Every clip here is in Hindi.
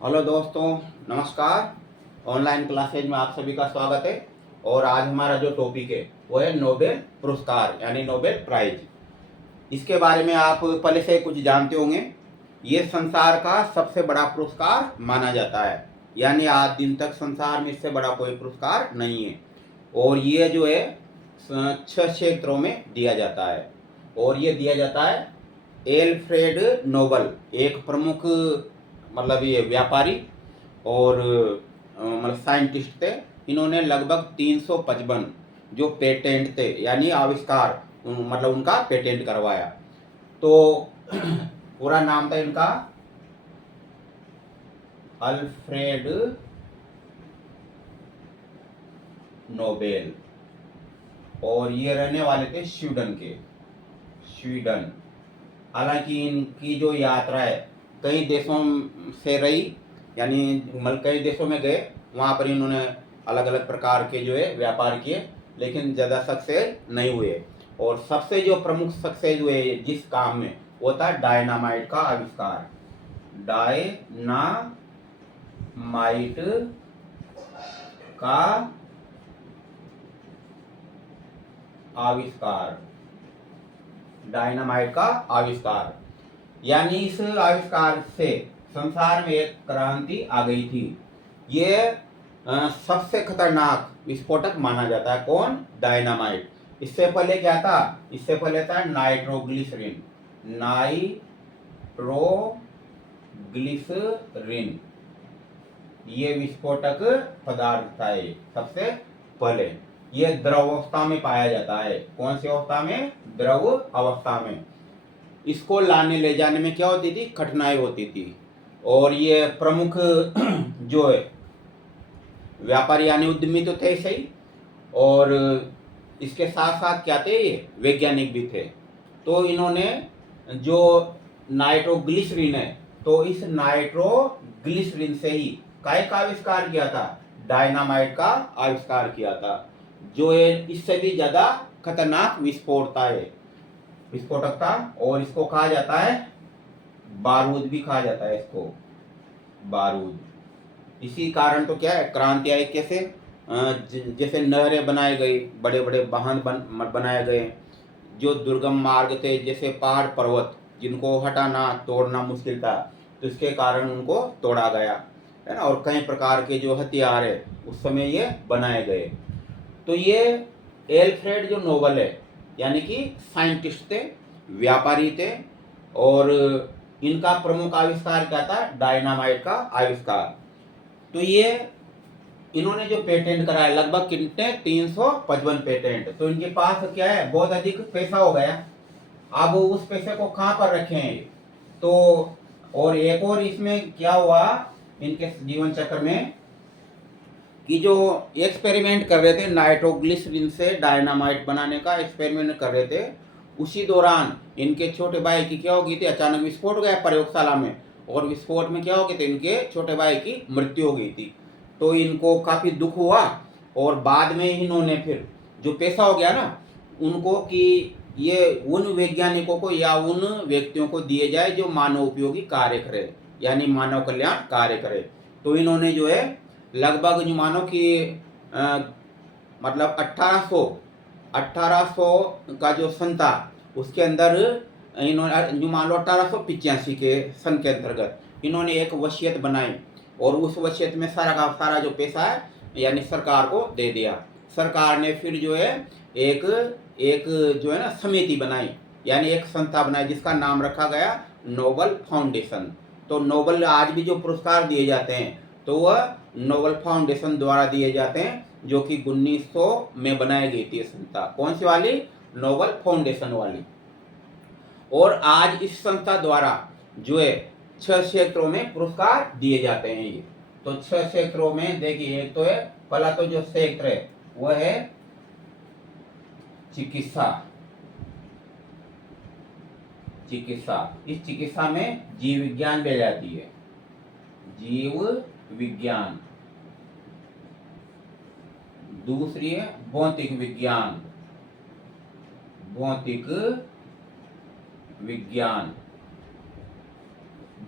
हेलो दोस्तों, नमस्कार। ऑनलाइन क्लासेज में आप सभी का स्वागत है। और आज हमारा जो टॉपिक है वो है नोबेल पुरस्कार यानी नोबेल प्राइज। इसके बारे में आप पहले से कुछ जानते होंगे। ये संसार का सबसे बड़ा पुरस्कार माना जाता है, यानी आज दिन तक संसार में इससे बड़ा कोई पुरस्कार नहीं है। और ये जो है 6 क्षेत्रों में दिया जाता है। और ये दिया जाता है एल्फ्रेड नोबल, एक प्रमुख मतलब ये व्यापारी और मतलब साइंटिस्ट थे। इन्होंने लगभग 355 जो पेटेंट थे यानी आविष्कार मतलब उनका पेटेंट करवाया। तो पूरा नाम था इनका अल्फ्रेड नोबेल। और ये रहने वाले थे स्वीडन के, स्वीडन। हालांकि इनकी जो यात्रा है कई देशों से रही, यानी मतलब कई देशों में गए, वहाँ पर इन्होंने अलग अलग प्रकार के जो है व्यापार किए, लेकिन ज़्यादा सक्सेस नहीं हुए। और सबसे जो प्रमुख सक्सेस हुए जिस काम में, वो था डायनामाइट का आविष्कार। डायनामाइट का आविष्कार, डायनामाइट का आविष्कार, यानी इस आविष्कार से संसार में एक क्रांति आ गई थी। ये सबसे खतरनाक विस्फोटक माना जाता है। कौन? डायनामाइट। इससे पहले क्या था? इससे पहले था नाइट्रोग्लिसरीन। नाइट्रोग्लिसरीन ये विस्फोटक पदार्थ था। ये सबसे पहले ये द्रव अवस्था में पाया जाता है। कौन सी अवस्था में? द्रव अवस्था में। इसको लाने ले जाने में क्या होती थी? कठिनाई होती थी। और ये प्रमुख जो है व्यापारी यानी उद्यमी तो थे सही, और इसके साथ साथ क्या थे? ये वैज्ञानिक भी थे। तो इन्होंने जो नाइट्रोग्लिसरीन है, तो इस नाइट्रोग्लिसरीन से ही काय का आविष्कार किया था? डायनामाइट का आविष्कार किया था, जो है इससे भी ज्यादा खतरनाक विस्फोटक था। और इसको कहा जाता है बारूद भी कहा जाता है इसको, बारूद। इसी कारण तो क्या है, क्रांति आई। कैसे? जैसे नहरें बनाई गई, बड़े बड़े वाहन बनाए गए। जो दुर्गम मार्ग थे जैसे पहाड़ पर्वत, जिनको हटाना तोड़ना मुश्किल था, तो इसके कारण उनको तोड़ा गया, है ना। और कई प्रकार के जो हथियार है उस समय ये बनाए गए। तो ये एल्फ्रेड जो नोबल है, यानी कि साइंटिस्ट थे, व्यापारी थे। और इनका प्रमुख आविष्कार क्या था? डायनामाइट का आविष्कार। तो ये इन्होंने जो पेटेंट कराया, लगभग कितने? 355 पेटेंट। तो इनके पास क्या है? बहुत अधिक पैसा हो गया। अब उस पैसे को कहाँ पर रखें? तो और एक और इसमें क्या हुआ इनके जीवन चक्र में, कि जो एक्सपेरिमेंट कर रहे थे नाइट्रोग्लिसरीन से डायनामाइट बनाने का एक्सपेरिमेंट कर रहे थे, उसी दौरान इनके छोटे भाई की क्या हो गई थी? अचानक विस्फोट हो गया प्रयोगशाला में। और विस्फोट में क्या हो गया था? इनके छोटे भाई की मृत्यु हो गई थी। तो इनको काफी दुख हुआ। और बाद में इन्होंने फिर जो पैसा हो गया ना उनको, कि ये उन वैज्ञानिकों को या उन व्यक्तियों को दिए जाए जो मानव उपयोगी कार्य करे, यानी मानव कल्याण कार्य करे। तो इन्होंने जो है लगभग जो मानो कि मतलब 1800 का जो सन था उसके अंदर इन्होंने जो मान लो 1885 के सन के अंतर्गत इन्होंने एक वसीयत बनाई। और उस वसीयत में सारा का सारा जो पैसा है यानी सरकार को दे दिया। सरकार ने फिर जो है एक एक जो है ना समिति बनाई, यानी एक संस्था बनाई, जिसका नाम रखा गया नोबल फाउंडेशन। तो नोबल आज भी जो पुरस्कार दिए जाते हैं तो वह नोबल फाउंडेशन द्वारा दिए जाते हैं, जो कि 1900 में बनाई गई थी संस्था। कौन सी वाली? नोबल फाउंडेशन वाली। और आज इस संस्था द्वारा जो है 6 क्षेत्रों में पुरस्कार दिए जाते हैं। ये तो 6 क्षेत्रों में देखिए, एक तो है पहला तो जो क्षेत्र है वह है चिकित्सा। चिकित्सा, इस चिकित्सा में जीव विज्ञान ले जाती है, जीव विज्ञान। दूसरी है भौतिक विज्ञान, भौतिक विज्ञान,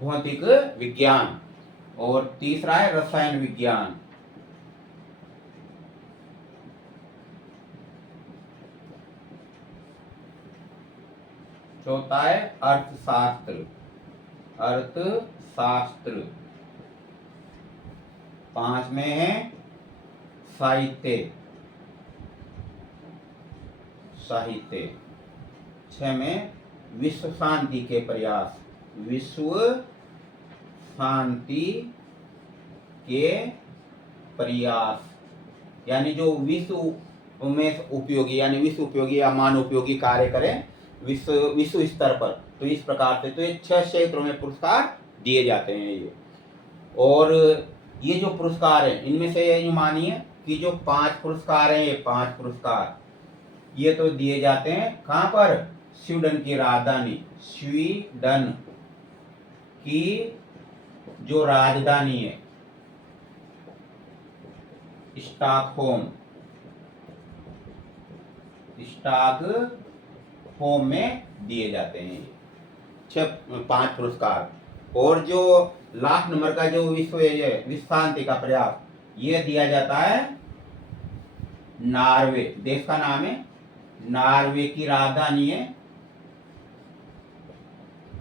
भौतिक विज्ञान। और तीसरा है रसायन विज्ञान। चौथा है अर्थशास्त्र, अर्थशास्त्र। पांच में है साहित्य, साहित्य। छह में विश्व शांति के प्रयास, विश्व शांति के प्रयास, यानी जो विश्व में उपयोगी यानी विश्व उपयोगी या मान उपयोगी कार्य करें विश्व स्तर पर। तो इस प्रकार से तो ये 6 क्षेत्रों में पुरस्कार दिए जाते हैं ये। और ये जो पुरस्कार है इनमें से ये मानिए कि जो 5 पुरस्कार हैं, ये 5 पुरस्कार ये तो दिए जाते हैं कहाँ पर? स्वीडन की राजधानी, स्वीडन की जो राजधानी है स्टॉकहोम, स्टॉकहोम में दिए जाते हैं 5 पुरस्कार। और जो लास्ट नंबर का जो विश्व शांति का प्रयास ये दिया जाता है नॉर्वे, देश का नाम है, नॉर्वे की राजधानी है,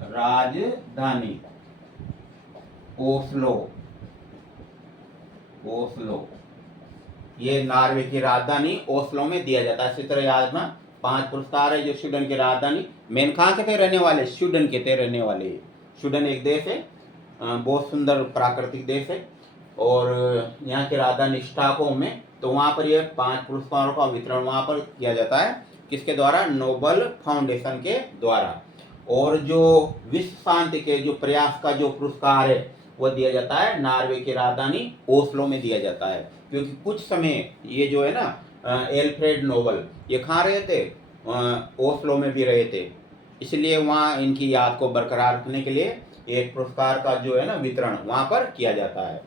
राजधानी ओस्लो, ओस्लो। ये नॉर्वे की राजधानी ओस्लो में दिया जाता है। इसी तरह याद रखना 5 पुरस्कार है जो स्वीडन की राजधानी, मेन कहाँ के थे रहने वाले? स्वीडन के थे रहने वाले। स्वीडन एक देश है, बहुत सुंदर प्राकृतिक देश है और यहाँ की राजधानी स्टॉकहोम में। तो वहाँ पर ये 5 पुरस्कारों का वितरण वहाँ पर किया जाता है, किसके द्वारा? नोबल फाउंडेशन के द्वारा। और जो विश्व शांति के जो प्रयास का जो पुरस्कार है वो दिया जाता है नॉर्वे की राजधानी ओस्लो में दिया जाता है। क्योंकि कुछ समय ये जो है ना एल्फ्रेड नोबल ये कहाँ रहे थे? ओस्लो में भी रहे थे, इसलिए वहाँ इनकी याद को बरकरार रखने के लिए एक पुरस्कार का जो है ना वितरण वहाँ पर किया जाता है।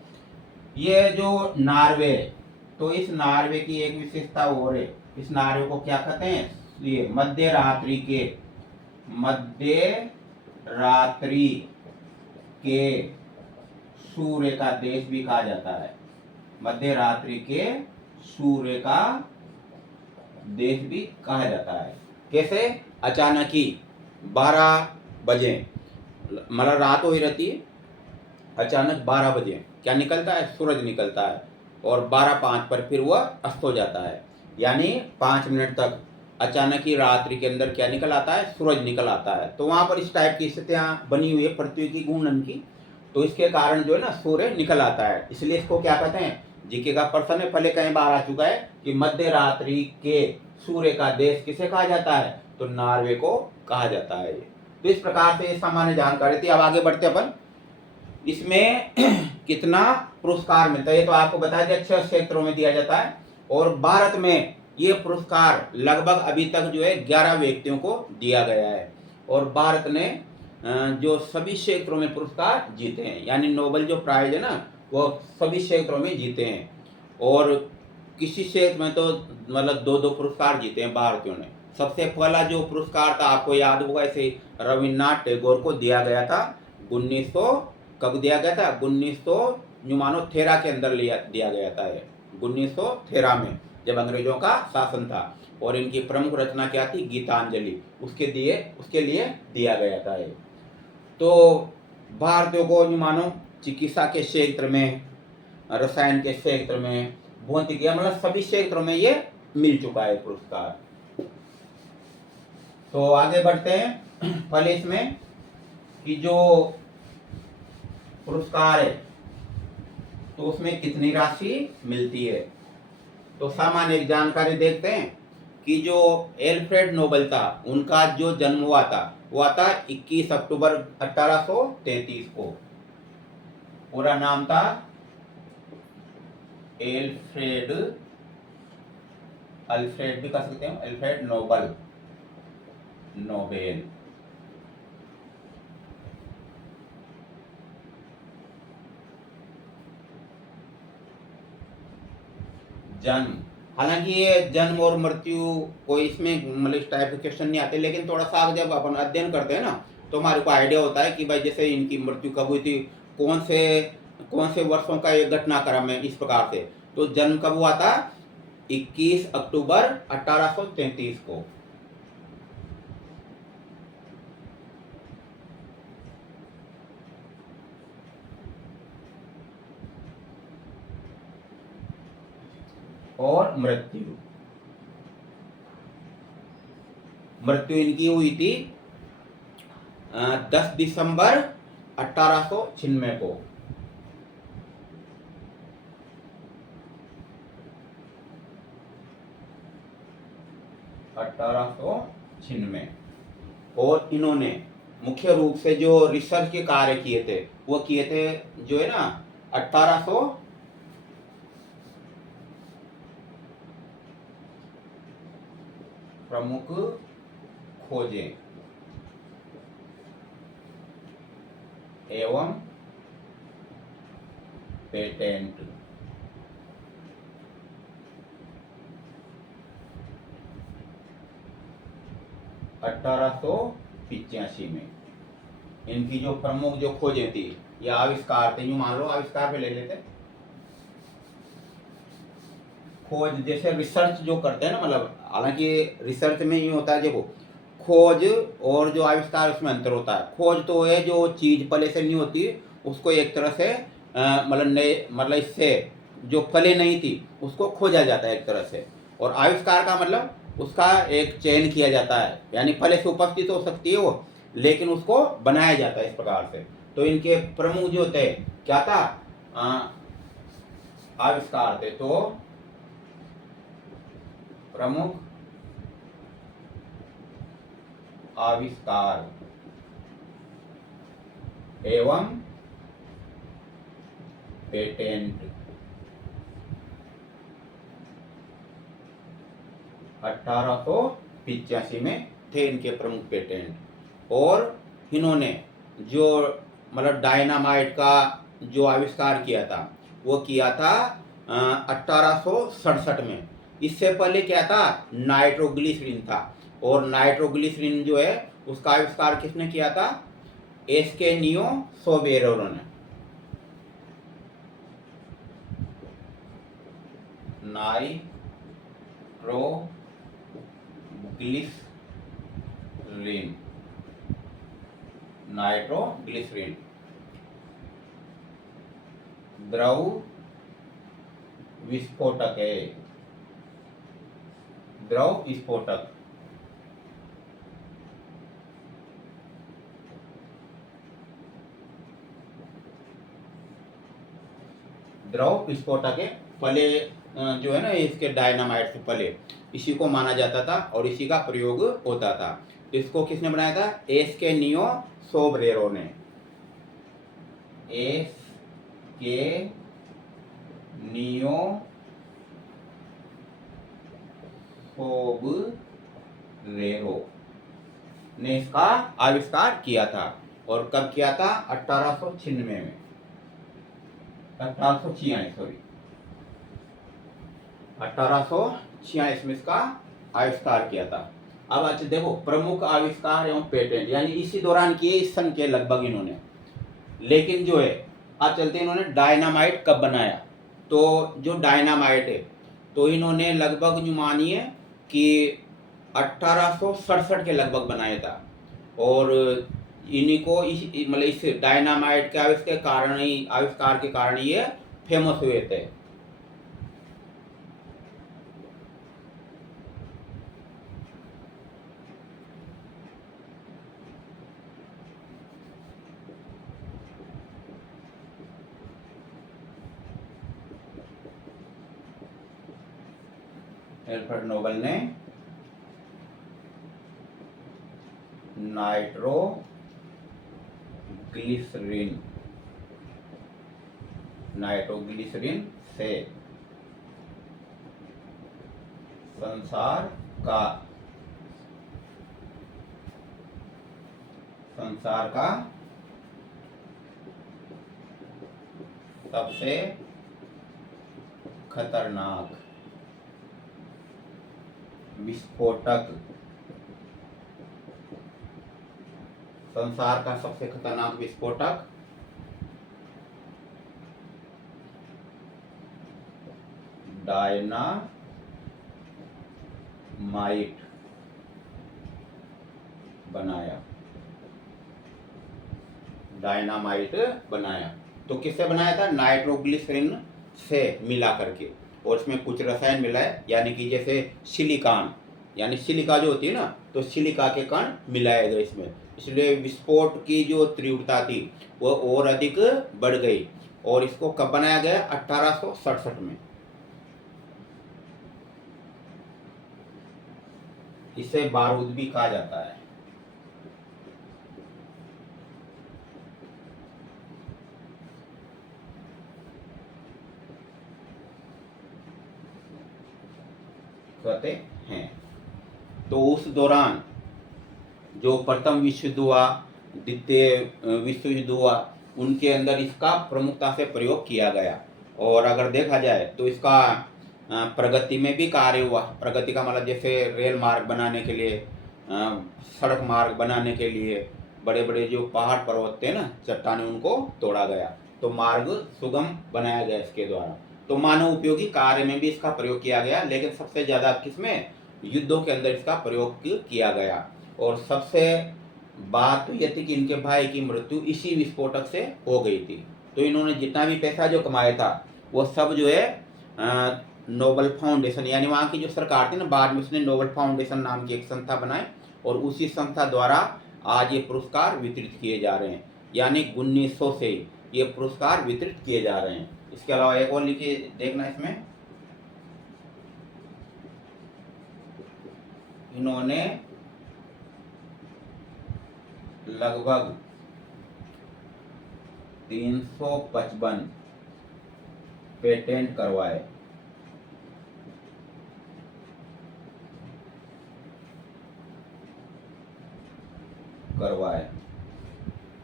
ये जो नॉर्वे है तो इस नॉर्वे की एक विशेषता और है, इस नॉर्वे को क्या कहते हैं? ये मध्य रात्रि के सूर्य का देश भी कहा जाता है, मध्य रात्रि के सूर्य का देश भी कहा जाता है। कैसे? अचानक ही 12 बजे, मतलब रात हो ही रहती है, अचानक 12 बजे क्या निकलता है? सूरज निकलता है और 12:05 पर फिर वह अस्त हो जाता है, यानी 5 मिनट तक अचानक ही रात्रि के अंदर क्या निकल आता है? सूरज निकल आता है। तो वहाँ पर इस टाइप की स्थितियाँ बनी हुई है पृथ्वी की घूर्णन की, तो इसके कारण जो है ना सूर्य निकल आता है, इसलिए इसको क्या कहते हैं? जीके का प्रश्न है, पहले कई बार आ चुका है कि मध्य रात्रि के सूर्य का देश किसे कहा जाता है? तो नॉर्वे को कहा जाता है। तो इस प्रकार से सामान्य जानकारी थी। अब आगे बढ़ते अपन, इसमें कितना पुरस्कार मिलता है ये तो आपको बता दिया, 6 क्षेत्रों में दिया जाता है। और भारत में ये पुरस्कार लगभग अभी तक जो है 11 व्यक्तियों को दिया गया है और भारत ने जो सभी क्षेत्रों में पुरस्कार जीते हैं, यानी नोबेल जो प्राइज है ना वो सभी क्षेत्रों में जीते हैं। और किसी क्षेत्र में तो मतलब 2-2 पुरस्कार जीते हैं भारतीयों ने। सबसे पहला जो पुरस्कार था आपको याद होगा, इसे रविन्द्रनाथ टैगोर को दिया गया था 1900, कब दिया गया था? 1913 के अंदर दिया गया था, 1913 में जब अंग्रेजों का शासन था। और इनकी प्रमुख रचना क्या थी? गीतांजलि, उसके लिए दिया गया था ये। तो भारतीयों को मानो चिकित्सा के क्षेत्र में, रसायन के क्षेत्र में, भौतिकी मतलब सभी क्षेत्रों में ये मिल चुका है पुरस्कार। तो आगे बढ़ते हैं। पहले इसमें कि जो पुरस्कार है तो उसमें कितनी राशि मिलती है। तो सामान्य जानकारी देखते हैं कि जो एल्फ्रेड नोबेल था उनका जो जन्म हुआ था वो था 21 अक्टूबर 1833 को। पूरा नाम था अल्फ्रेड भी कह सकते हैं, अल्फ्रेड नोबेल। जन्म, हालांकि ये जन्म और मृत्यु कोई इसमें मतलब इस टाइप के क्वेश्चन नहीं आते, लेकिन थोड़ा सा जब अपन अध्ययन करते हैं ना तो हमारे को आइडिया होता है कि भाई जैसे इनकी मृत्यु कब हुई थी, कौन से कौन से वर्षों का एक घटनाक्रम है इस प्रकार से। तो जन्म कब हुआ था? 21 अक्टूबर 1833 को। और मृत्यु मृत्यु इनकी हुई थी 10 दिसंबर 1896 को। 1896। और इन्होंने मुख्य रूप से जो रिसर्च के कार्य किए थे वो किए थे जो है ना 1800 प्रमुख खोजें एवं पेटेंट। 1885 में इनकी जो प्रमुख जो खोजें थी या आविष्कार थे, यूं मान लो आविष्कार पे ले लेते। खोज जैसे रिसर्च जो करते हैं ना, मतलब हालांकि रिसर्च में यूं होता है, देखो खोज और जो आविष्कार उसमें अंतर होता है। खोज तो है जो चीज पहले से नहीं होती उसको एक तरह से मतलब नए मतलब इससे जो पहले नहीं थी उसको खोजा जाता है एक तरह से। और आविष्कार का मतलब उसका एक चयन किया जाता है, यानी पहले से उपस्थित हो सकती है वो, लेकिन उसको बनाया जाता है इस प्रकार से। तो इनके प्रमुख जो थे क्या था, आविष्कार थे। तो प्रमुख आविष्कार एवं पेटेंट 1885 में थे इनके प्रमुख पेटेंट। और इन्होंने जो मतलब डायनामाइट का जो आविष्कार किया था वो किया था 1867 में। इससे पहले क्या था, नाइट्रोग्लिसरीन था। और नाइट्रोग्लिसरीन जो है उसका आविष्कार किसने किया था? एस्केनियो सोबेरो ने। नाइट्रोग्लिसरीन द्रव विस्फोटक है। द्रव विस्फोटक द्रव विस्फोटक है। पहले जो है ना इसके डायनामाइट से पहले इसी को माना जाता था और इसी का प्रयोग होता था। इसको किसने बनाया था? एस्केनियो सोबरेरो ने। एस्केनियो सोबरेरो ने इसका आविष्कार किया था। और कब किया था? 1896 में, 1846 में इसका आविष्कार किया था। अब अच्छा देखो, प्रमुख आविष्कार एवं पेटेंट यानी इसी दौरान किए, इस सन के लगभग इन्होंने। लेकिन जो है अब चलते इन्होंने डायनामाइट कब बनाया। तो जो डायनामाइट है तो इन्होंने लगभग जो मानिए कि 1867 के लगभग बनाया था। और इन्हीं को मतलब इस डायनामाइट के आविष्कार के कारण ये फेमस हुए थे। एल्फ्रेड नोबल ने नाइट्रोग्लिसरीन से संसार का सबसे खतरनाक विस्फोटक, संसार का सबसे खतरनाक विस्फोटक डायनामाइट बनाया। डायनामाइट बनाया तो किससे बनाया था? नाइट्रोग्लिसरीन से मिला करके, और उसमें कुछ रसायन मिलाए, यानी कि जैसे सिलिकॉन, यानी सिलिका जो होती है ना, तो सिलिका के कण मिलाए गए इसमें, इसलिए विस्फोट की जो तीव्रता थी वो और अधिक बढ़ गई। और इसको कब बनाया गया? 1867 में। इसे बारूद भी कहा जाता है। कहते हैं। तो उस दौरान जो प्रथम विश्व युद्ध हुआ, द्वितीय विश्व युद्ध हुआ, उनके अंदर इसका प्रमुखता से प्रयोग किया गया। और अगर देखा जाए तो इसका प्रगति में भी कार्य हुआ। प्रगति का मतलब जैसे रेल मार्ग बनाने के लिए, सड़क मार्ग बनाने के लिए, बड़े बड़े जो पहाड़ पर्वत थे ना, चट्टानें, उनको तोड़ा गया, तो मार्ग सुगम बनाया गया इसके द्वारा। तो मानव उपयोगी कार्य में भी इसका प्रयोग किया गया, लेकिन सबसे ज़्यादा किसमें? युद्धों के अंदर इसका प्रयोग किया गया। और सबसे बात तो यह थी कि इनके भाई की मृत्यु इसी विस्फोटक से हो गई थी। तो इन्होंने जितना भी पैसा जो कमाया था वो सब जो है नोबल फाउंडेशन, यानी वहाँ की जो सरकार थी ना, बाद में उसने नोबल फाउंडेशन नाम की एक संस्था बनाई, और उसी संस्था द्वारा आज ये पुरस्कार वितरित किए जा रहे हैं। यानी 1900 से ये पुरस्कार वितरित किए जा रहे हैं। इसके अलावा एक और लिखिए, देखना इसमें, इन्होंने लगभग 355 पेटेंट करवाए।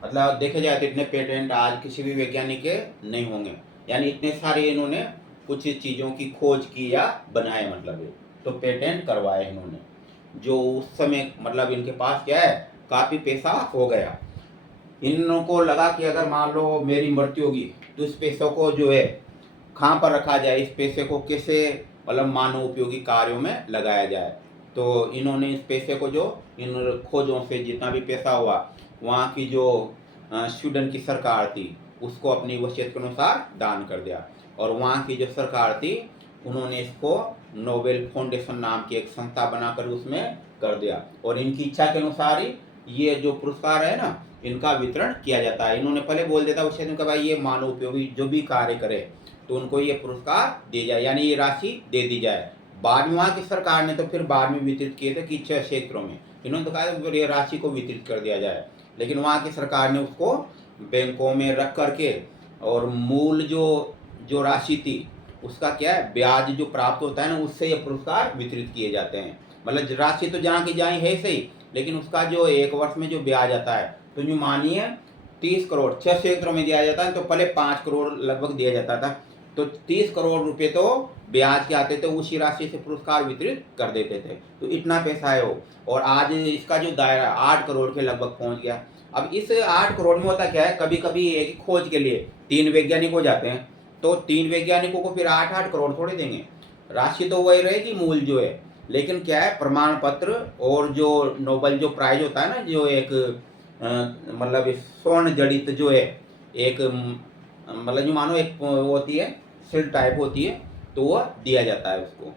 मतलब देखे जाए तो इतने पेटेंट आज किसी भी वैज्ञानिक के नहीं होंगे, यानी इतने सारे इन्होंने कुछ चीज़ों की खोज की या बनाए, मतलब ये तो पेटेंट करवाए इन्होंने, जो उस समय मतलब इनके पास क्या है, काफ़ी पैसा हो गया। इनको लगा कि अगर मान लो मेरी मृत्यु होगी तो इस पैसों को जो है कहाँ पर रखा जाए, इस पैसे को कैसे मतलब मानव उपयोगी कार्यों में लगाया जाए। तो इन्होंने इस पैसे को जो इन खोजों से जितना भी पैसा हुआ, वहाँ की जो स्वीडन की सरकार थी उसको अपनी वसीयत के अनुसार दान कर दिया। और वहाँ की जो सरकार थी उन्होंने इसको नोबेल फाउंडेशन नाम की एक संस्था बनाकर उसमें कर दिया, और इनकी इच्छा के अनुसार ही ये जो पुरस्कार है ना, इनका वितरण किया जाता है। इन्होंने पहले बोल देता वसीयत में कि भाई ये मानव उपयोगी जो भी कार्य करे तो उनको ये पुरस्कार दिया जाए, यानी ये राशि दे दी जाए। बाद में वहाँ की सरकार ने तो फिर बाद में वितरित किए थे कि 6 क्षेत्रों में, इन्होंने तो कहा ये राशि को वितरित कर दिया जाए, लेकिन वहाँ की सरकार ने उसको बैंकों में रख करके, और मूल जो जो राशि थी उसका क्या है, ब्याज जो प्राप्त होता है ना, उससे ये पुरस्कार वितरित किए जाते हैं। मतलब राशि तो जहाँ की जहाँ है सही, लेकिन उसका जो एक वर्ष में जो ब्याज आता है, तो जो मानिए 30 करोड़ 6 क्षेत्रों में दिया जाता है, तो पहले 5 करोड़ लगभग दिया जाता था, तो 30 करोड़ रुपए तो ब्याज के आते थे, उसी राशि से पुरस्कार वितरित कर देते थे। तो इतना पैसा है वो, और आज इसका जो दायरा 8 करोड़ के लगभग पहुंच गया। अब इस 8 करोड़ में होता क्या है, कभी कभी एक खोज के लिए 3 वैज्ञानिक हो जाते हैं, तो 3 वैज्ञानिकों को फिर 8-8 करोड़ थोड़े देंगे, राशि तो वही रहेगी मूल जो है, लेकिन क्या है, प्रमाण पत्र और जो नोबेल जो प्राइज होता है ना, जो एक मतलब स्वर्ण जड़ित जो है, एक मतलब जो मानो एक वो होती है सिल टाइप होती है, तो वो दिया जाता है, उसको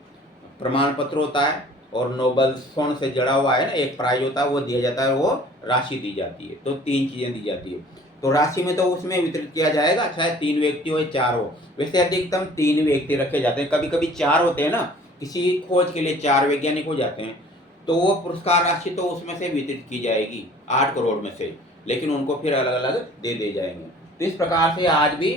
प्रमाण पत्र होता है, और नोबेल स्वर्ण से जड़ा हुआ है ना एक प्राइज होता है, वो दिया जाता है, वो राशि दी जाती है। तो 3 चीज़ें दी जाती है। तो राशि में तो उसमें वितरित किया जाएगा, चाहे 3 व्यक्ति हो या 4 हो, वैसे अधिकतम 3 व्यक्ति रखे जाते हैं, कभी कभी 4 होते हैं ना, किसी खोज के लिए 4 वैज्ञानिक हो जाते हैं, तो वो पुरस्कार राशि तो उसमें से वितरित की जाएगी 8 करोड़ में से, लेकिन उनको फिर अलग अलग दे दिए जाएंगे। तो इस प्रकार से आज भी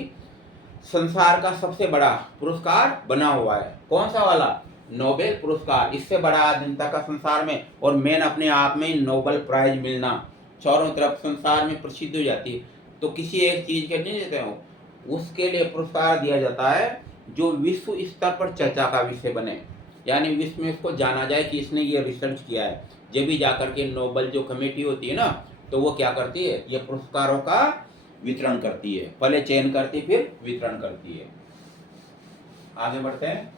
संसार का सबसे बड़ा पुरस्कार बना हुआ है, कौन सा वाला, नोबेल पुरस्कार। इससे बड़ा आज जनता का संसार में, और मेन अपने आप में नोबेल प्राइज मिलना चारों तरफ संसार में प्रसिद्ध हो जाती है। तो किसी एक चीज के नहीं देते हो, उसके लिए पुरस्कार दिया जाता है जो विश्व स्तर पर चर्चा का विषय बने, यानी विश्व में इसको जाना जाए कि इसने ये रिसर्च किया है। जब भी जाकर के नोबेल जो कमेटी होती है ना, तो वो क्या करती है, ये पुरस्कारों का वितरण करती है, पहले चयन करती फिर वितरण करती है। आगे बढ़ते हैं।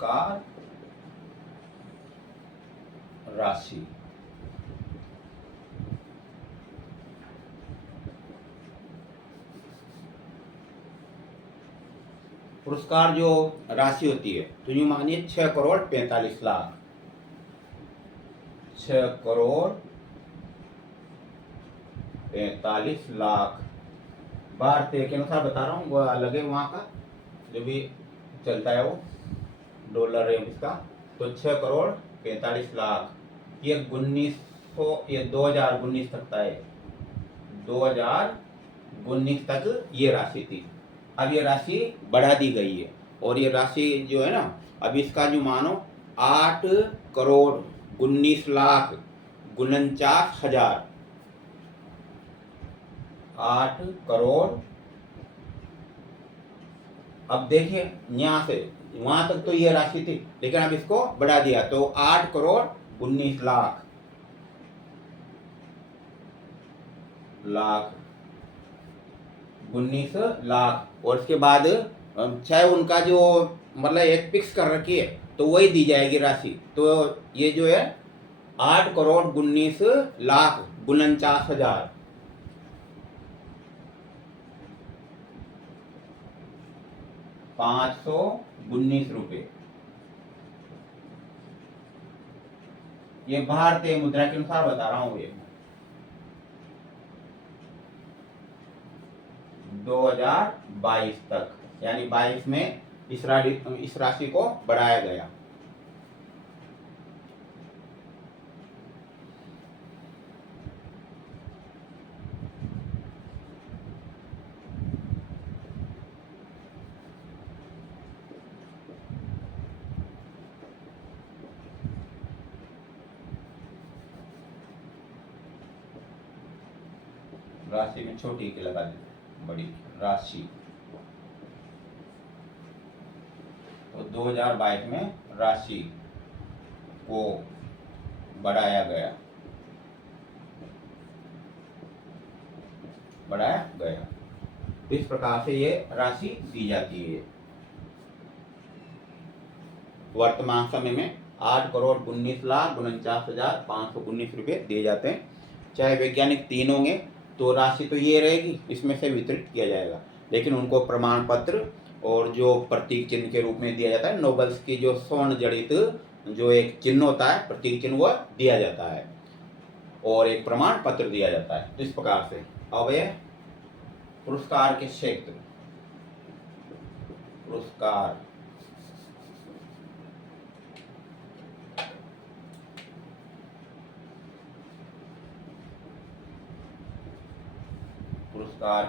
पुरस्कार राशि। पुरस्कार जो राशि होती है तो यूं मानिए 6,45,00,000, 6,45,00,000 भारतीय के अनुसार बता रहा हूँ, वो अलग है वहाँ का जो भी चलता है वो डॉलर है इसका। तो 6,45,00,000 ये 1900 ये 2019 तक का है, 2019 तक ये राशि थी। अब ये राशि बढ़ा दी गई है और ये राशि जो है ना अब इसका जो मानो 8,19,49,000, 8 करोड़। अब देखिए यहाँ से वहां तक तो ये राशि थी लेकिन अब इसको बढ़ा दिया तो 8,19,00,000 19,00,000 और उसके बाद चाहे उनका जो मतलब एक फिक्स कर रखी है तो वही दी जाएगी राशि। तो ये जो है 8,19,49,000 ₹519। ये भारतीय मुद्रा के अनुसार बता रहा हूँ ये 2022 तक, यानी 22 में इस राशि को बढ़ाया गया। राशि में छोटी की लगा दी, बड़ी राशि। तो 2022 में राशि को बढ़ाया गया, तो इस प्रकार से ये राशि दी जाती है। वर्तमान समय में 8,19,49,519 रुपये दिए जाते हैं। चाहे वैज्ञानिक 3 होंगे तो राशि तो ये रहेगी, इसमें से वितरित किया जाएगा, लेकिन उनको प्रमाण पत्र और जो प्रतीक चिन्ह के रूप में दिया जाता है, नोबल्स की जो स्वर्ण जड़ित जो एक चिन्ह होता है, प्रतीक चिन्ह, वह दिया जाता है और एक प्रमाण पत्र दिया जाता है। तो इस प्रकार से अब ये पुरस्कार के क्षेत्र, पुरस्कार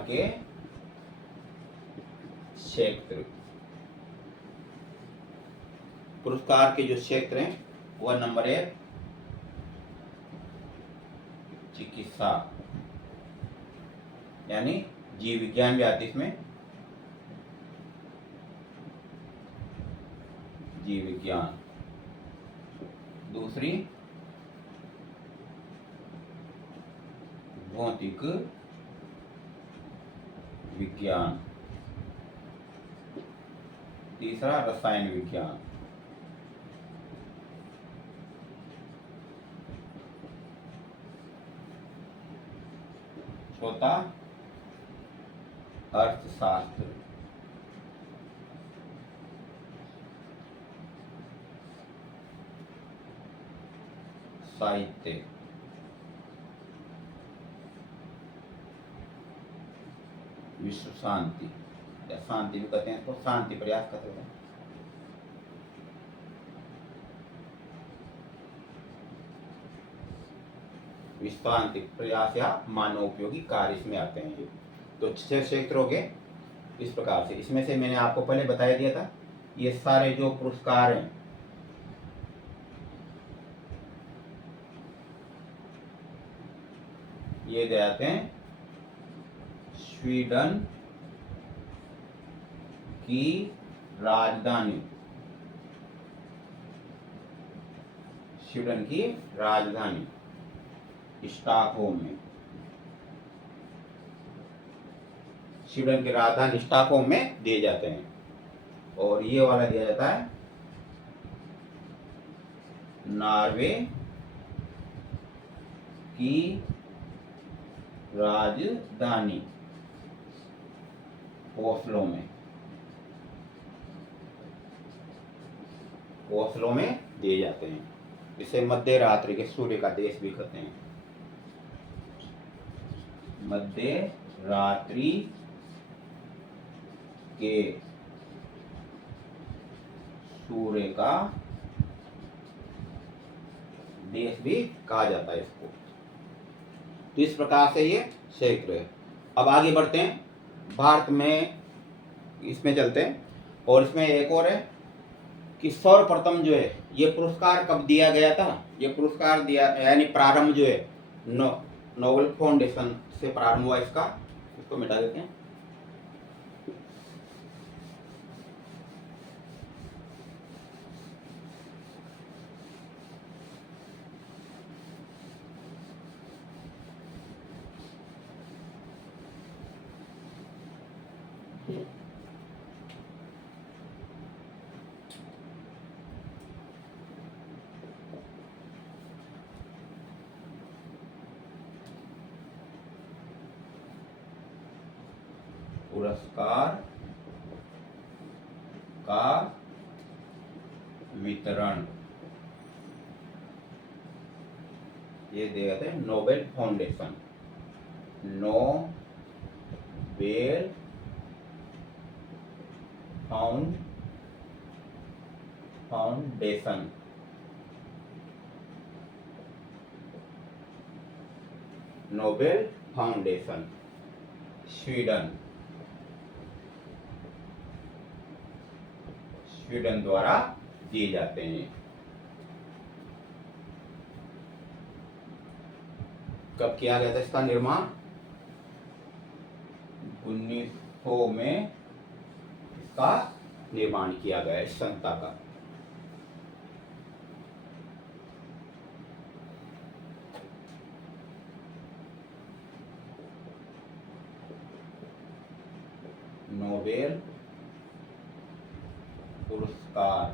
के क्षेत्र, पुरस्कार के जो क्षेत्र हैं वह नंबर 1 चिकित्सा, यानी जीव विज्ञान भी आती इसमें, जीव विज्ञान। दूसरी भौतिक विज्ञान, तीसरा रसायन विज्ञान, चौथा अर्थशास्त्र, साहित्य, विश्व शांति या शांति भी कहते हैं, तो शांति प्रयास कहते हैं। विश्व शांति प्रयास या मानव उपयोगी कार्य इसमें आते हैं ये। तो 6 क्षेत्र हो गए इस प्रकार से। इसमें से मैंने आपको पहले बताया दिया था, ये सारे जो पुरस्कार हैं ये दे जाते हैं स्वीडन की राजधानी, स्वीडन की राजधानी स्टॉकहोम में, स्वीडन की राजधानी स्टॉकहोम में दिए जाते हैं। और ये वाला दिया जाता है नॉर्वे की राजधानी ओस्लो में दिए जाते हैं। इसे मध्य रात्रि के सूर्य का देश भी कहते हैं। मध्य रात्रि के सूर्य का देश भी कहा जाता है इसको। तो इस प्रकार से ये क्षेत्र है। अब आगे बढ़ते हैं, भारत में इसमें चलते हैं। और इसमें एक और है कि सर्वप्रथम जो है ये पुरस्कार कब दिया गया था। ये पुरस्कार दिया यानी प्रारंभ जो है नोबेल फाउंडेशन से प्रारंभ हुआ इसका। इसको मिटा देते हैं। पुरस्कार का वितरण ये दिया था Nobel foundation. Nobel foundation Nobel foundation Sweden द्वारा दिए जाते हैं। कब किया गया था इसका निर्माण? 1900 में इसका निर्माण किया गया इस संस्था का। नोबेल पुरस्कार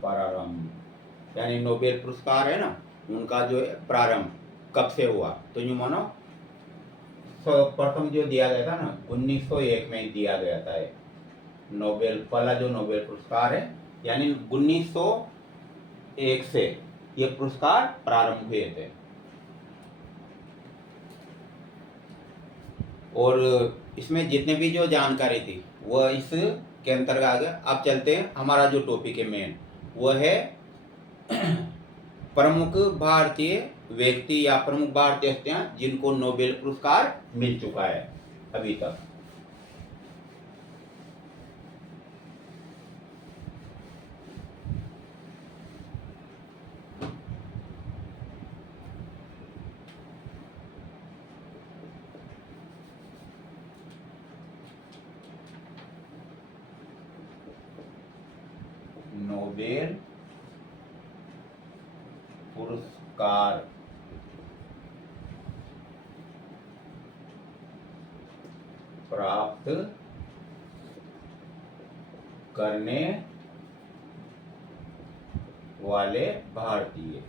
प्रारंभ यानी नोबेल पुरस्कार है ना, उनका जो है प्रारंभ कब से हुआ। तो यूं मानो प्रथम जो दिया गया था ना 1901 में दिया गया था नोबेल, पहला जो नोबेल पुरस्कार है यानी 1901 से ये पुरस्कार प्रारंभ हुए थे। और इसमें जितने भी जो जानकारी थी वह इस के अंतर्गत आ गया। अब चलते हैं, हमारा जो टॉपिक है मेन वह है प्रमुख भारतीय व्यक्ति या प्रमुख भारतीय हस्तियां जिनको नोबेल पुरस्कार मिल चुका है अभी तक। नोबेल पुरस्कार प्राप्त करने वाले भारतीय।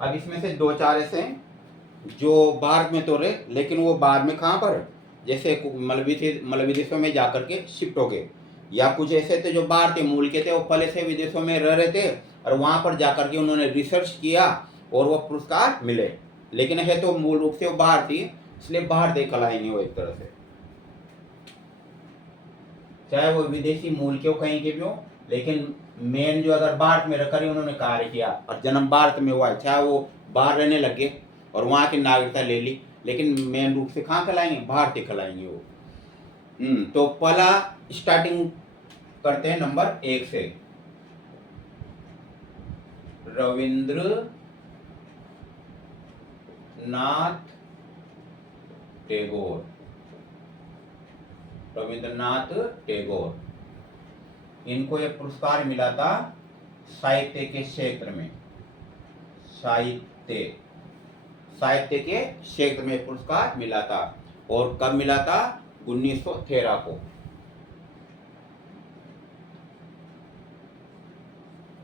अब इसमें से दो चार ऐसे हैं जो भारत में तो रहे लेकिन वो बाद में कहाँ पर, जैसे मतलब विदेशों में जाकर के शिफ्ट हो गए, या कुछ ऐसे थे जो भारतीय मूल के थे, वो पहले से विदेशों में रह रहे थे और वहां पर जाकर के उन्होंने रिसर्च किया और वो पुरस्कार मिले। लेकिन है तो मूल रूप से वो भारतीय, इसलिए भारतीय कहलाएंगे वो एक तरह से, चाहे वो विदेशी मूल के हो कहीं के भी हो, लेकिन मेन जो अगर भारत में रखकर उन्होंने कार्य किया और जन्म भारत में हुआ, चाहे वो बाहर रहने लगे और वहाँ की नागरिकता ले ली, लेकिन मेन रूप से कहाँ कहलाएंगे, भारतीय कहलाएंगे वो। तो पहला स्टार्टिंग करते हैं नंबर 1 से। रविंद्रनाथ टैगोर। रविंद्रनाथ टैगोर, इनको यह पुरस्कार मिला था साहित्य के क्षेत्र में। साहित्य के क्षेत्र में पुरस्कार मिला था। और कब मिला था? 1913 को।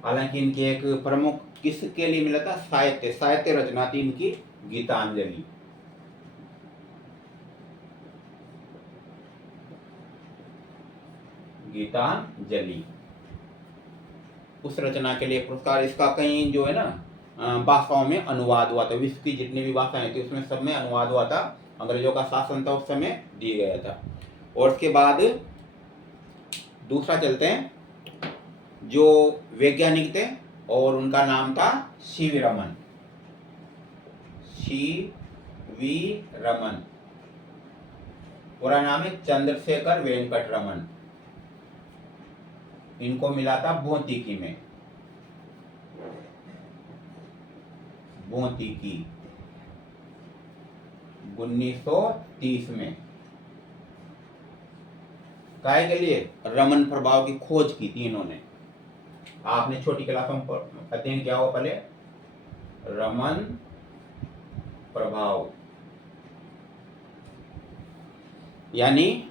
हालांकि इनकी एक प्रमुख किसके लिए मिला था? साहित्य रचना थी इनकी गीतांजलि। गीतांजलि उस रचना के लिए पुरस्कार। इसका कहीं जो है ना भाषाओं में अनुवाद हुआ था। विश्व की जितनी भी भाषाएं थी उसमें सब में अनुवाद हुआ था। अंग्रेजों का शासन था उस समय, दिया गया था। और उसके बाद दूसरा चलते हैं, जो वैज्ञानिक थे और उनका नाम था सीवी रमन। सीवी रमन, पूरा नाम है चंद्रशेखर वेंकट रमन। इनको मिला था भौतिकी में, भौतिकी 1930 में। काय के लिए? रमन प्रभाव की खोज की थी इन्होंने। आपने छोटी क्लासों में अध्ययन किया हो पहले, रमन प्रभाव। यानी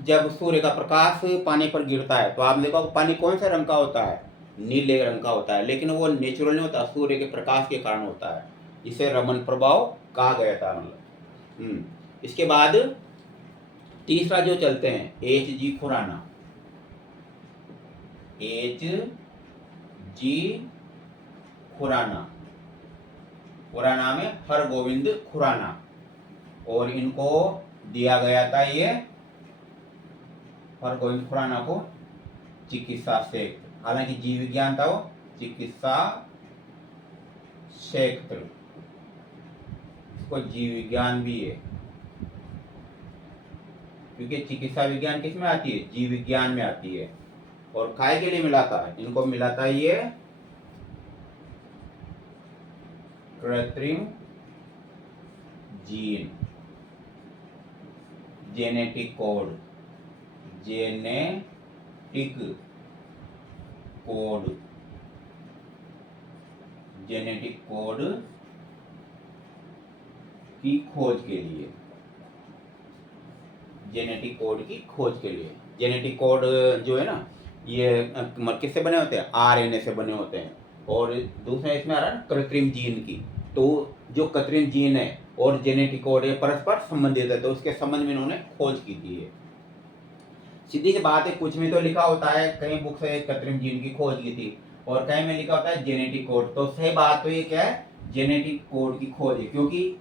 जब सूर्य का प्रकाश पानी पर गिरता है तो आप देखो पानी कौन से रंग का होता है? नीले रंग का होता है, लेकिन वो नेचुरल नहीं होता, सूर्य के प्रकाश के कारण होता है। इसे रमन प्रभाव कहा गया था। मतलब इसके बाद तीसरा जो चलते हैं, H.G. खुराना। H.G. खुराना, पूरा नाम है हरगोविंद खुराना। और इनको दिया गया था ये हरगोविंद खुराना को चिकित्सा क्षेत्र। हालांकि जीव विज्ञान था वो, चिकित्सा क्षेत्र, इसको जीव विज्ञान भी है, क्योंकि चिकित्सा विज्ञान किस में आती है? जीव विज्ञान में आती है। और काय के लिए मिला था? इनको मिला था ये कृत्रिम gene, genetic code, genetic code, genetic code की खोज के लिए, जेनेटिक कोड की खोज के लिए। जेनेटिक कोड जो है ना, ये किससे बने होते हैं? आरएनए से बने होते हैं। और दूसरा इसमें आ रहा है कृत्रिम जीन की। तो जो कृत्रिम जीन है और जेनेटिक कोड है परस्पर संबंधित है, तो उसके संबंध में इन्होंने खोज की थी। ये सीधी सी बात है, कुछ में तो लिखा होता है, कई बुक से कृत्रिम जीन की खोज की थी और कई में लिखा होता है जेनेटिक कोड। तो सही बात तो ये क्या है? जेनेटिक कोड की खोज है, क्योंकि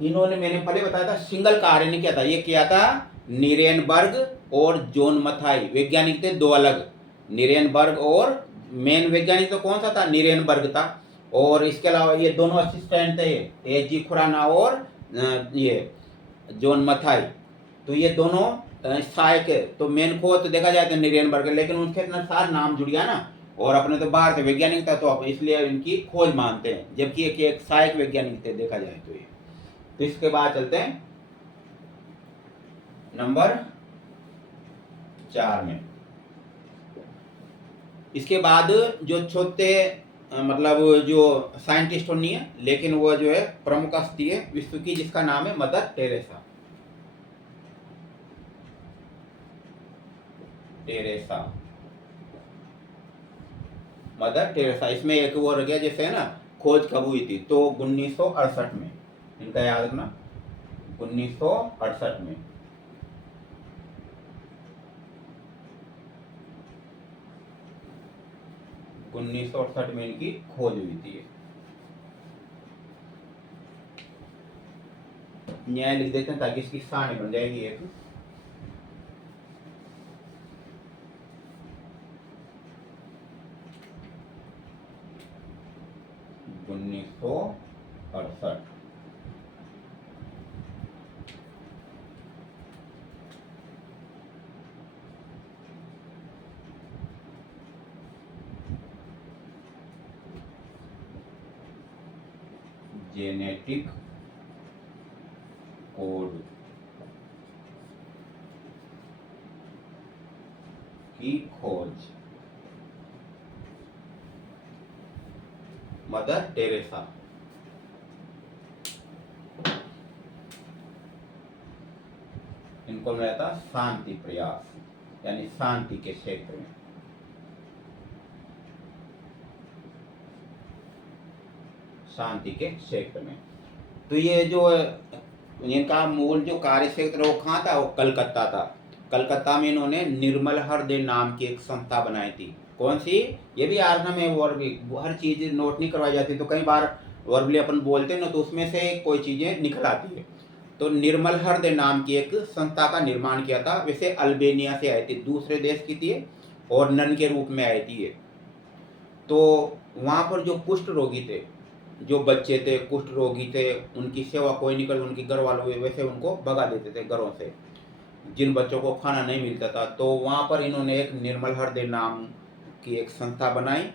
इन्होंने, मैंने पहले बताया था, सिंगल कार्य नहीं किया था। ये किया था नीरेनबर्ग और जॉन मथाई, वैज्ञानिक थे दो अलग। नीरेनबर्ग और मेन वैज्ञानिक तो कौन सा था? नीरेनबर्ग था। और इसके अलावा ये दोनों असिस्टेंट थे, H.G. खुराना और ये जॉन मथाई। तो ये दोनों सहायक है। तो मेन को तो देखा जाए तो नीरेनबर्ग, लेकिन उनके इतना सारा नाम जुड़ गया ना, और अपने तो बाहर थे, वैज्ञानिक था, तो आप इसलिए इनकी खोज मानते हैं, जबकि एक सहायक वैज्ञानिक थे देखा जाए तो ये। तो इसके बाद चलते हैं नंबर 4 में। इसके बाद जो छोटे मतलब जो साइंटिस्ट नहीं है, लेकिन वो जो है प्रमुख हस्ती है विश्व की, जिसका नाम है mother Teresa. Teresa, mother Teresa. इसमें एक वो रह गया, जैसे है ना, खोज कब हुई थी? तो 1968 में, इनका याद रखना, 1968 में। में इनकी खोज हुई थी। न्याय लिख देते हैं ताकि इसकी सारणी बन जाएगी एक। जेनेटिक कोड की खोज, मदर टेरेसा। इनको मिला था शांति प्रयास, यानी शांति के क्षेत्र में। शांति के क्षेत्र में। तो ये जो इनका मूल जो कार्य क्षेत्र वो कहाँ था, वो कलकत्ता था। कलकत्ता में इन्होंने निर्मल हृदय नाम की एक संस्था बनाई थी। कौन सी? ये भी आर में वर्ब, हर चीज नोट नहीं करवाई जाती, तो कई बार वर्बली अपन बोलते हैं ना, तो उसमें से कोई चीजें निकल आती है। तो निर्मल हृदय नाम की एक संस्था का निर्माण किया था। वैसे अल्बेनिया से आई थी, दूसरे देश की थी और नन के रूप में आई थी ये। तो वहाँ पर जो कुष्ठ रोगी थे, जो बच्चे थे कुष्ठ रोगी थे, उनकी सेवा कोई नहीं कर, उनके घर वालों वैसे उनको भगा देते थे घरों से, जिन बच्चों को खाना नहीं मिलता था। तो वहाँ पर इन्होंने एक निर्मल हृदय नाम की एक संस्था बनाई,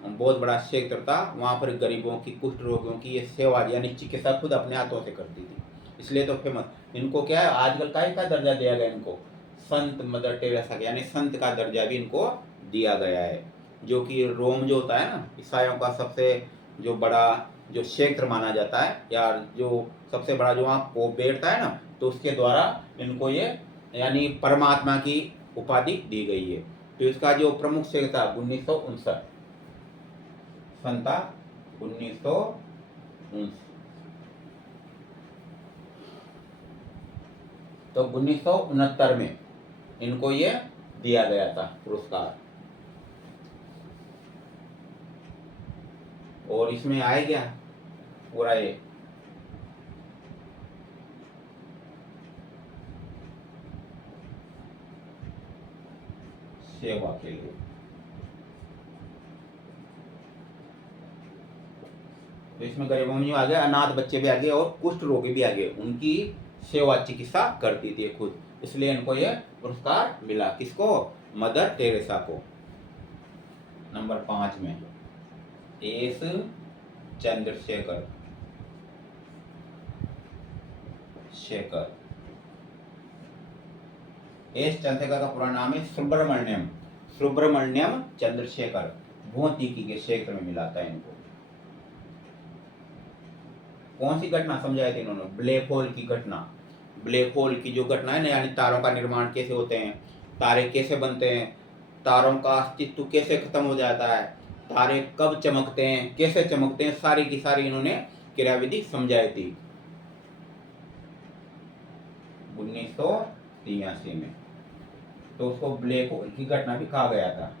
बहुत बड़ा क्षेत्र था। वहाँ पर गरीबों की, कुष्ठ रोगियों की ये सेवा यानी चिकित्सा खुद अपने हाथों से करती थी, इसलिए तो फेमस। इनको क्या है, आजकल का दर्जा दिया गया इनको, संत मदर टेरेसा, यानी संत का दर्जा भी इनको दिया गया है। जो कि रोम जो होता है ना, ईसाइयों का सबसे जो बड़ा जो क्षेत्र माना जाता है, या जो सबसे बड़ा जो वहाँ पोप बैठता है ना, तो उसके द्वारा इनको ये यानी परमात्मा की उपाधि दी गई है। तो इसका जो प्रमुख क्षेत्र था 1959, सन था 1959। तो 1969 में इनको ये दिया गया था पुरस्कार। और इसमें आए क्या पूरा ये सेवा के लिए। तो इसमें गरीबों में आ गए, अनाथ बच्चे भी आ गए और कुष्ठ रोगी भी आ गए, उनकी सेवा चिकित्सा करती थी खुद, इसलिए इनको ये पुरस्कार मिला। किसको? मदर टेरेसा को। नंबर 5 में एस चंद्रशेखर एस चंद्रशेखर का पूरा नाम है सुब्रमण्यम चंद्रशेखर। भौतिकी के क्षेत्र में मिला था इनको। कौन सी घटना समझाई थी इन्होंने? ब्लैक होल की घटना। ब्लैक होल की जो घटना है ना, यानी तारों का निर्माण कैसे होते हैं, तारे कैसे बनते हैं, तारों का अस्तित्व कैसे खत्म हो जाता है, तारे कब चमकते हैं, कैसे चमकते हैं, सारी की सारी इन्होंने क्रियाविधि समझाई थी 1983 में। तो उसको ब्लैक होल की घटना भी कहा गया था।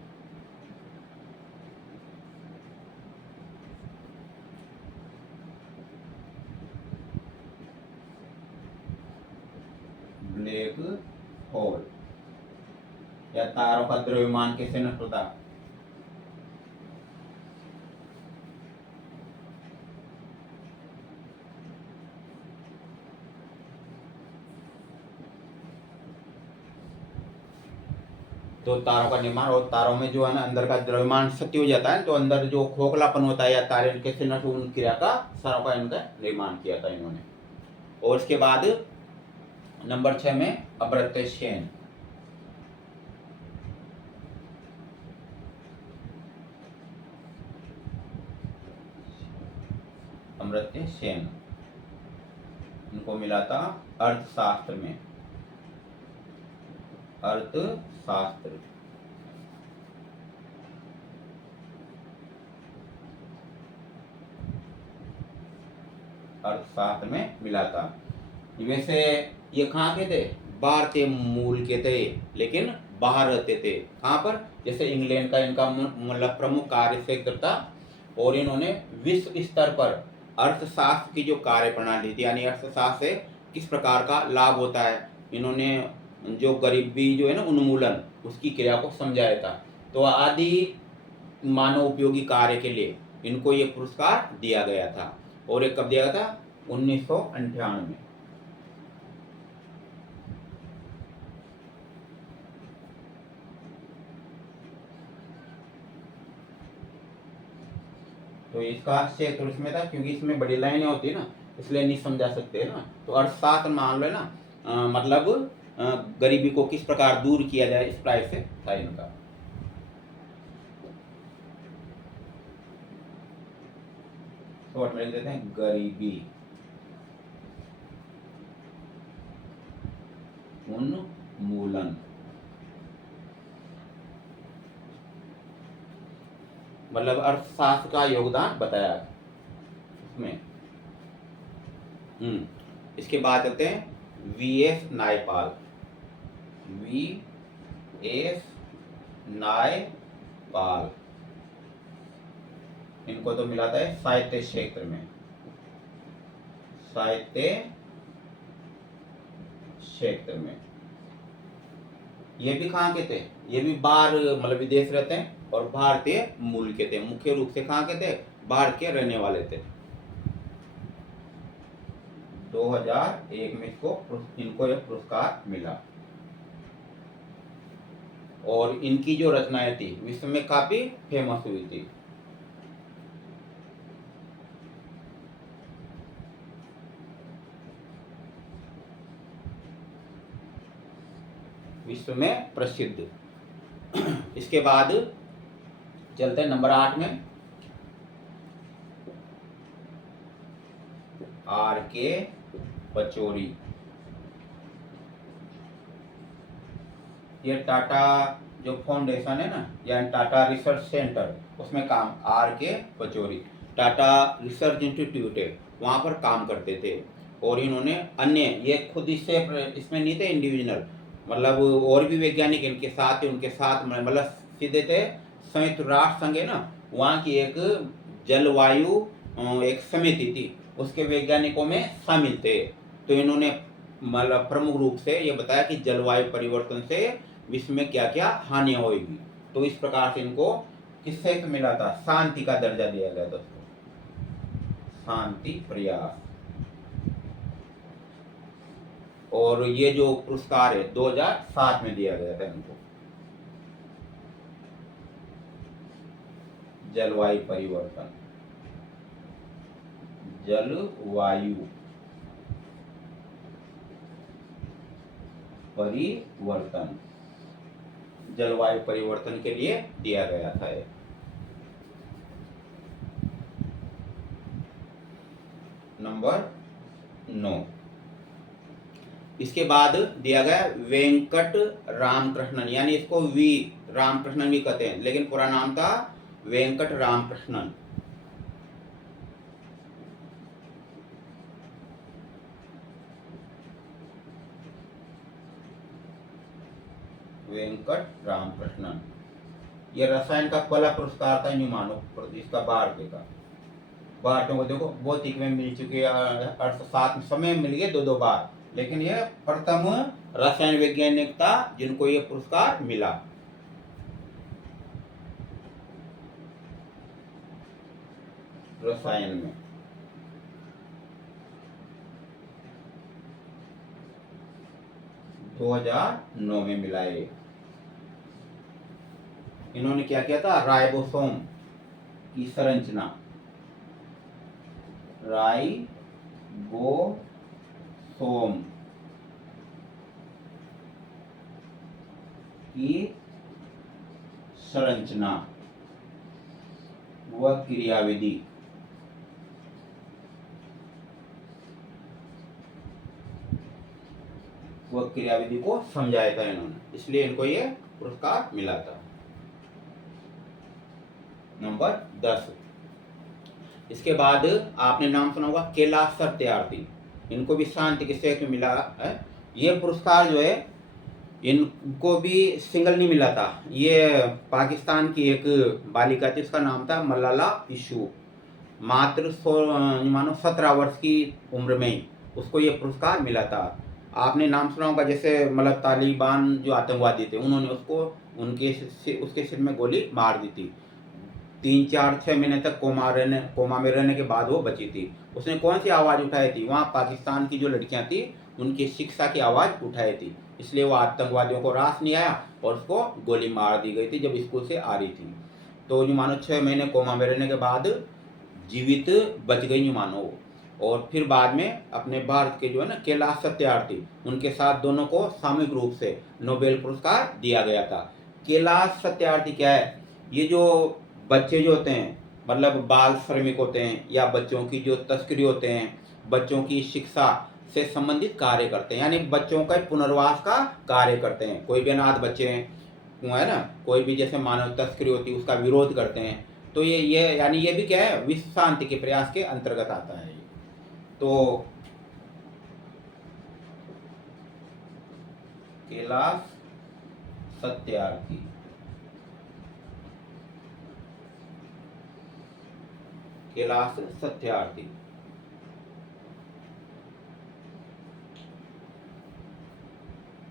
ब्लैक होल या तारों का द्रव्यमान कैसे नष्ट होता। तो तारों का निर्माण, और तारों में जो है ना अंदर का द्रव्यमान शक्ति हो जाता है, तो अंदर जो खोखलापन होता है या तारे कैसे नष्ट, उन क्रिया का सारों का इनका निर्माण किया था इन्होंने। और इसके बाद नंबर 6 में अमर्त्य सेन। अमर्त्य सेन इनको मिला था अर्थशास्त्र में। अर्थशास्त्र अर्थशास्त्र में मिला था। वैसे ये कहाँ के थे? भारतीय मूल के थे, लेकिन बाहर रहते थे। कहाँ पर? जैसे इंग्लैंड का इनका मतलब प्रमुख कार्य क्षेत्र था, और इन्होंने विश्व स्तर पर अर्थशास्त्र की जो कार्य प्रणाली थी, यानी अर्थशास्त्र से किस प्रकार का लाभ होता है, इन्होंने जो गरीबी जो है ना उन्मूलन, उसकी क्रिया को समझाया था। तो आदि मानव उपयोगी कार्य के लिए इनको ये पुरस्कार दिया गया था। और ये कब दिया गया था? 1998 में। तो इसका क्षेत्र इसमें था, क्योंकि इसमें बड़ी लाइनें होती है ना, इसलिए नहीं समझा सकते ना। तो अर्थशास्त्र मान लो ना, मतलब गरीबी को किस प्रकार दूर किया जाए, इस प्राय से था इनका। शॉर्ट में लिख देते हैं गरीबी। उन्मूलन, मतलब अर्थशास्त्र का योगदान बताया इसमें। इसके बाद चलते हैं वीएस नायपाल। वीएस नायपाल, इनको तो मिला था साहित्य क्षेत्र में, साहित्य क्षेत्र में। ये भी कहाँ के थे? ये भी बाहर मतलब विदेश रहते हैं और भारतीय मूल के थे। मुख्य रूप से कहाँ के थे? भारत के रहने वाले थे। 2001 में इनको यह पुरस्कार मिला और इनकी जो रचनाएं थी विश्व में काफी फेमस हुई थी। विश्व में प्रसिद्ध। इसके बाद चलते हैं नंबर 8 में, R.K. पचौरी। ये टाटा जो फाउंडेशन है ना, यानी टाटा रिसर्च सेंटर, उसमें काम R.K. Pachauri, Tata research institute है, वहाँ पर काम करते थे। और इन्होंने अन्य, ये खुद इसमें नहीं थे इंडिविजुअल, मतलब और भी वैज्ञानिक इनके साथ थे, उनके साथ मतलब सीधे थे। संयुक्त राष्ट्र संघ है ना, वहाँ की एक जलवायु एक समिति थी, उसके वैज्ञानिकों में शामिल थे। तो इन्होंने मतलब प्रमुख रूप से ये बताया कि जलवायु परिवर्तन से विश्व में क्या क्या हानि होगी। तो इस प्रकार से इनको किससे मिला था? शांति का दर्जा दिया गया था, शांति प्रयास। और ये जो पुरस्कार है 2007 में दिया गया था इनको, जलवायु परिवर्तन, जलवायु परिवर्तन, जलवायु परिवर्तन के लिए दिया गया था ये। नंबर 9, इसके बाद दिया गया वेंकट रामकृष्णन, यानी इसको वी रामकृष्णन भी कहते हैं, लेकिन पूरा नाम था वेंकट रामकृष्णन। वेंकट रामकृष्णन, ये रसायन का पहला पुरस्कार था, न्यू मानो इसका भारतीय का। भारतीयों को देखो भौतिक में मिल चुके, अर्थशास्त्र में समय मिल गए 2-2 बार, लेकिन यह प्रथम रसायन वैज्ञानिक था जिनको यह पुरस्कार मिला। रसायन में 2009 में मिला है। इन्होंने क्या किया था? राइबोसोम की संरचना, राइबोसोम की संरचना व क्रियाविधि, वह क्रियाविधि को समझाया था इन्होंने, इसलिए इनको ये पुरस्कार मिला था। नंबर 10, इसके बाद आपने नाम सुना होगा कैलाश सत्यार्थी, इनको भी शांति के क्षेत्र में मिला है। ये पुरस्कार जो है इनको भी सिंगल नहीं मिला था, ये पाकिस्तान की एक बालिका थी, उसका नाम था मलाला यूसुफ, मात्र 17 वर्ष की उम्र में ही उसको ये पुरस्कार मिला था। आपने नाम सुना होगा जैसे मतलब तालिबान जो आतंकवादी थे, उन्होंने उसके सिर में गोली मार दी थी। 3-4-6 महीने तक कोमा में रहने के बाद वो बची थी। उसने कौन सी आवाज़ उठाई थी? वहाँ पाकिस्तान की जो लड़कियाँ थी उनकी शिक्षा की आवाज़ उठाई थी, इसलिए वो आतंकवादियों को रास नहीं आया और उसको गोली मार दी गई थी जब स्कूल से आ रही थी। तो जो मानो 6 महीने कोमा में रहने के बाद जीवित बच गई जो मानो, और फिर बाद में अपने भारत के जो है ना कैलाश सत्यार्थी, उनके साथ दोनों को सामूहिक रूप से नोबेल पुरस्कार दिया गया था। कैलाश सत्यार्थी क्या है? ये जो बच्चे जो होते हैं, मतलब बाल श्रमिक होते हैं या बच्चों की जो तस्करी होते हैं, बच्चों की शिक्षा से संबंधित कार्य करते हैं, यानी बच्चों का पुनर्वास का कार्य करते हैं। कोई भी अनाथ बच्चे हैं, वो है ना, कोई भी जैसे मानव तस्करी होती है उसका विरोध करते हैं, तो ये यानी ये भी क्या है, विश्व शांति के प्रयास के अंतर्गत आता है। तो कैलाश सत्यार्थी, कैलाश सत्यार्थी।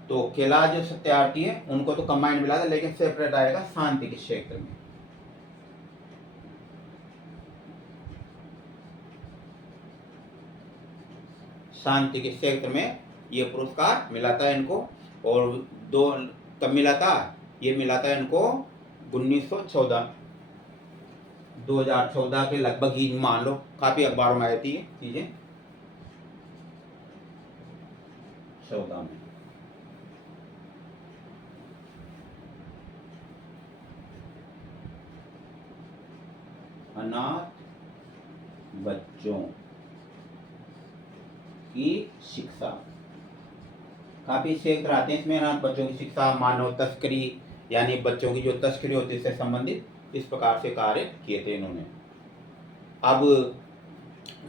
तो कैलाश जो सत्यार्थी है उनको तो कंबाइंड मिला था, लेकिन सेपरेट आएगा शांति के क्षेत्र में। शांति के क्षेत्र में ये पुरस्कार मिला था इनको। और दो कब मिला था, ये मिला था इनको 1914, 2014 के लगभग ही मान लो, काफी अखबारों में आई थी ये चीजें, 14 में। अनाथ बच्चों की शिक्षा, काफी क्षेत्र आते हैं इसमें। अनाथ बच्चों की शिक्षा, मानव तस्करी, यानी बच्चों की जो तस्करी होती है इससे संबंधित, इस प्रकार से कार्य किए थे इन्होंने। अब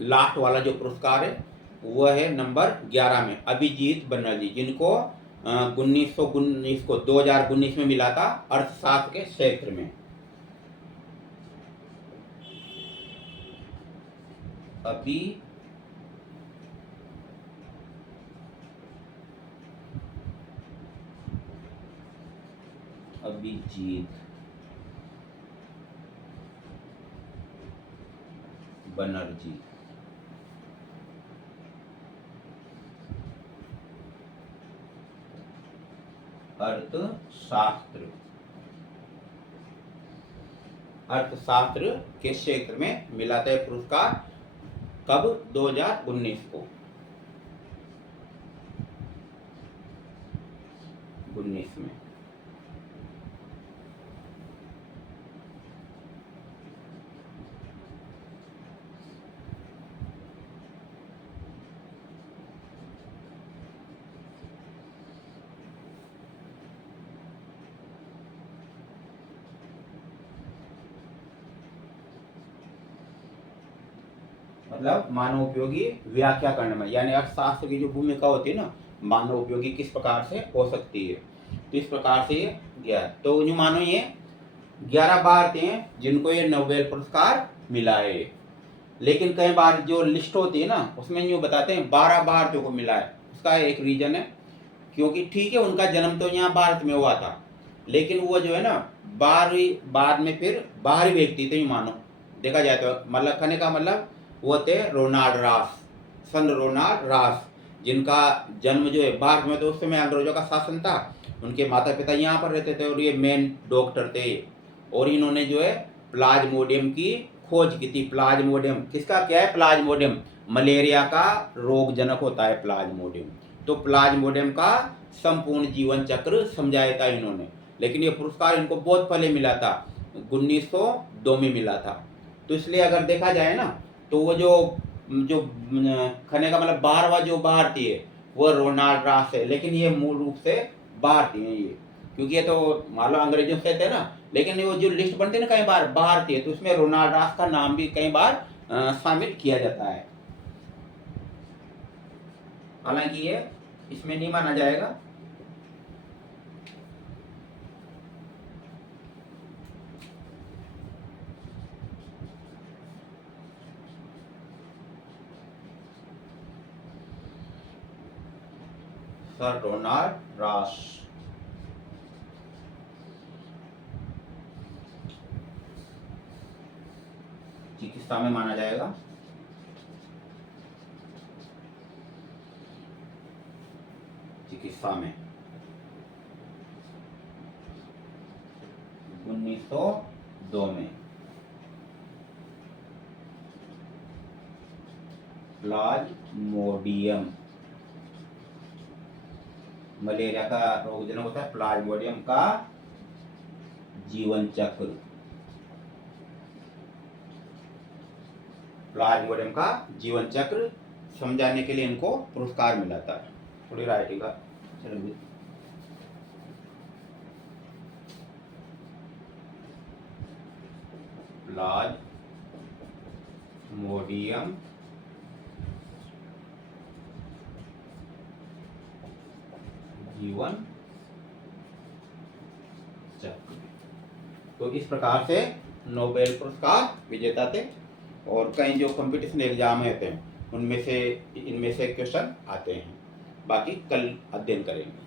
लास्ट वाला जो पुरस्कार है वह है नंबर 11 में, अभिजीत बनर्जी, जिनको 1919 को 2019 में मिला था अर्थशास्त्र के क्षेत्र में। अभिजीत बनर्जी, अर्थशास्त्र, अर्थशास्त्र के क्षेत्र में मिला था पुरस्कार। कब, 2019 को, 19 में। मतलब मानव उपयोगी व्याख्या करने में, यानी अर्थशास्त्र की जो भूमिका होती है ना, मानव उपयोगी किस प्रकार से हो सकती है, तो इस प्रकार से ये गया। तो जो मानो ये 11 भारतीय हैं जिनको ये नोबेल पुरस्कार मिला है। लेकिन कई बार जो लिस्ट होती है ना उसमें यूँ बताते हैं 12 भारतीयों को मिला है। उसका एक रीजन है, क्योंकि ठीक है उनका जन्म तो यहाँ भारत में हुआ था, लेकिन वो जो है ना बाद में फिर बाहरी व्यक्ति थे, मानो देखा जाए तो। मतलब कहने का मतलब वो थे रोनाल्ड रास, सन रोनाल्ड रास, जिनका जन्म जो है भारत में, तो उस समय अंग्रेजों का शासन था, उनके माता पिता यहाँ पर रहते थे और ये मेन डॉक्टर थे। और इन्होंने जो है प्लाज्मोडियम की खोज की थी। प्लाज्मोडियम किसका, क्या है प्लाज्मोडियम, मलेरिया का रोग जनक होता है प्लाज्मोडियम। तो प्लाज्मोडियम का संपूर्ण जीवन चक्र समझाया था इन्होंने। लेकिन ये पुरस्कार इनको बहुत पहले मिला था, 1902 में मिला था। तो इसलिए अगर देखा जाए ना तो वो जो जो कहने का मतलब 12वां जो भारतीय है वो रोनाल्ड रास है, लेकिन ये मूल रूप से भारतीय है ये, क्योंकि ये तो मान लो अंग्रेजों से थे ना, लेकिन वो जो लिस्ट बनते हैं ना कई बार भारतीय, तो उसमें रोनाल्ड रास का नाम भी कई बार शामिल किया जाता है। हालांकि ये इसमें नहीं माना जाएगा। सर रोनाल्ड रास, चिकित्सा में माना जाएगा। चिकित्सा में 1902 में प्लाज्मोडियम, मलेरिया का रोग जनक होता है प्लाज्मोडियम का जीवन चक्र, प्लाज्मोडियम का जीवन चक्र समझाने के लिए इनको पुरस्कार मिला था। थोड़ी राइटिंग का लार्ज मोडियम जीवन चक्र। तो इस प्रकार से नोबेल पुरस्कार विजेता थे और कई जो कंपटीशन एग्जाम होते हैं उनमें से इनमें से क्वेश्चन आते हैं। बाकी कल अध्ययन करेंगे।